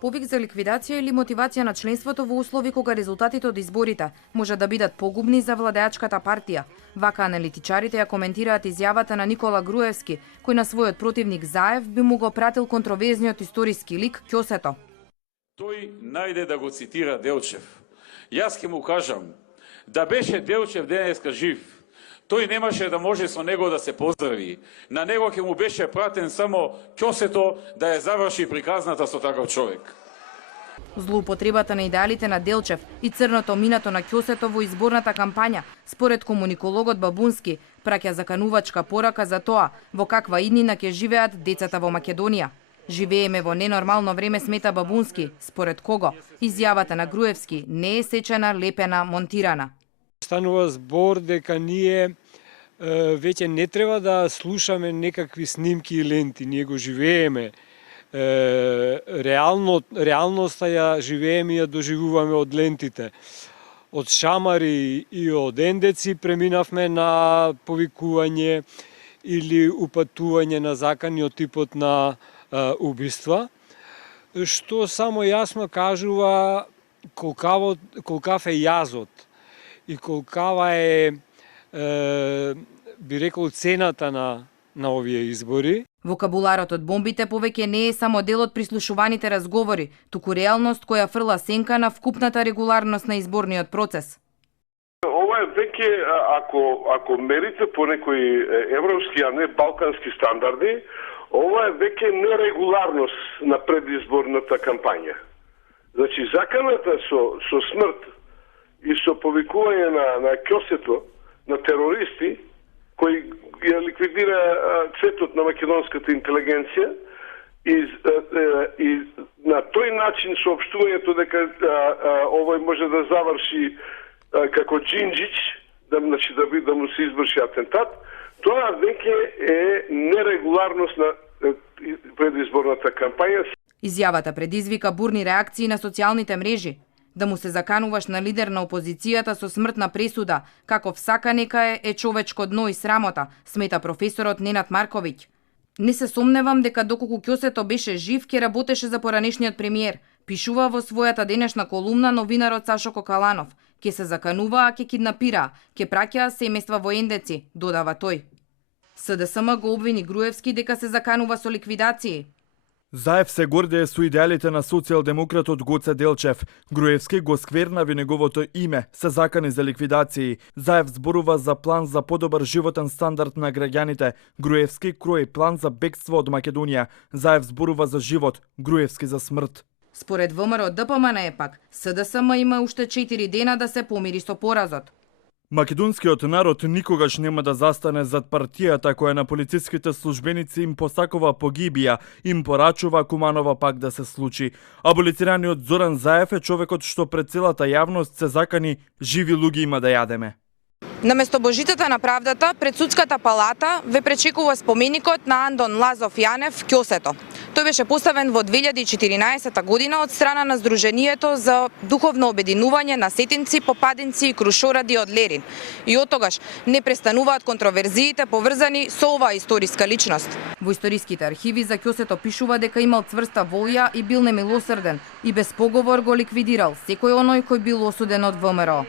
Повик за ликвидација или мотивација на членството во услови кога резултатите од изборите може да бидат погубни за владеачката партија. Вака аналитичарите ја коментираат изјавата на Никола Груевски, кој на својот противник Заев би му го пратил контроверзниот историски лик Ќосето. Тој најде да го цитира Делчев. Јас ќе му кажам, да беше Делчев денеска жив, тој немаше да може со него да се поздрави. На него ќе му беше пратен само Ќосето да ја заврши приказната со таков човек. Злоупотребата на идеалите на Делчев и црното минато на Ќосето во изборната кампања, според комуникологот Бабунски, праќа заканувачка порака за тоа во каква иднина ќе живеат децата во Македонија. Живееме во ненормално време, смета Бабунски, според кого изјавата на Груевски не е сечена, лепена, монтирана. Станува збор дека ние веќе не треба да слушаме некакви снимки и ленти, ние го живееме. Реалноста ја живееме и ја доживуваме од лентите. Од шамари и од ендеци преминавме на повикување или упатување на закани од типот на убиства, што само јасно кажува колкав е јазот и колкава е, би рекол, цената на овие избори. Вокабуларот од бомбите повеќе не е само дел од прислушуваните разговори, туку реалност која фрла сенка на вкупната регуларност на изборниот процес. Ова е веќе, ако мерите по некои европски, а не балкански стандарди, ова е веќе нерегуларност на предизборната кампања. Значи, заканата со смрт и со повикување на Ќосето, на терористи, кои ја ликвидира цветот на македонската интелигенција, и на тој начин соопштувањето дека овој може да заврши како Джинџич, да му се изврши атентат, тоа веќе е нерегуларност на предизборната кампања. Изјавата предизвика бурни реакции на социјалните мрежи. Да му се закануваш на лидер на опозицијата со смртна пресуда, каков сака нека е човечко дно и срамота, смета професорот Ненад Марковиќ. Не се сомневам дека доколку Ќосето беше жив, ќе работеше за поранешниот премиер, пишува во својата денешна колумна новинарот Сашо Кокаланов. Ке се закануваа, ке киднапираа, ке праќаа семејства во ендеци, додава тој. СДСМ го обвини Груевски дека се заканува со ликвидации. Заев се гордее со идеалите на социјалдемократот Гоце Делчев. Груевски го скверна во неговото име, се закани за ликвидации. Заев зборува за план за подобар животен стандард на граѓаните. Груевски крои план за бегство од Македонија. Заев зборува за живот, Груевски за смрт. Според ВМРО ДПМН е пак, СДСМ има уште 4 дена да се помири со поразот. Македонскиот народ никогаш нема да застане зад партијата која на полициските службеници им посакува погибија, им порачува Куманова пак да се случи. Аболицираниот Зоран Заев е човекот што пред целата јавност се закани живи луѓе има да јадеме. Наместо Божитата на правдата, пред судската палата ве пречекува споменикот на Андон Лазов Јанев Ќосето. Тој беше поставен во 2014 година од страна на Сдруженијето за духовно обединување на сетинци, попадинци и крушоради од Лерин. И оттогаш не престануваат контроверзиите поврзани со оваа историска личност. Во историските архиви за Ќосето пишува дека имал цврста волја и бил немилосрден и без поговор го ликвидирал секој оној кој бил осуден од ВМРО.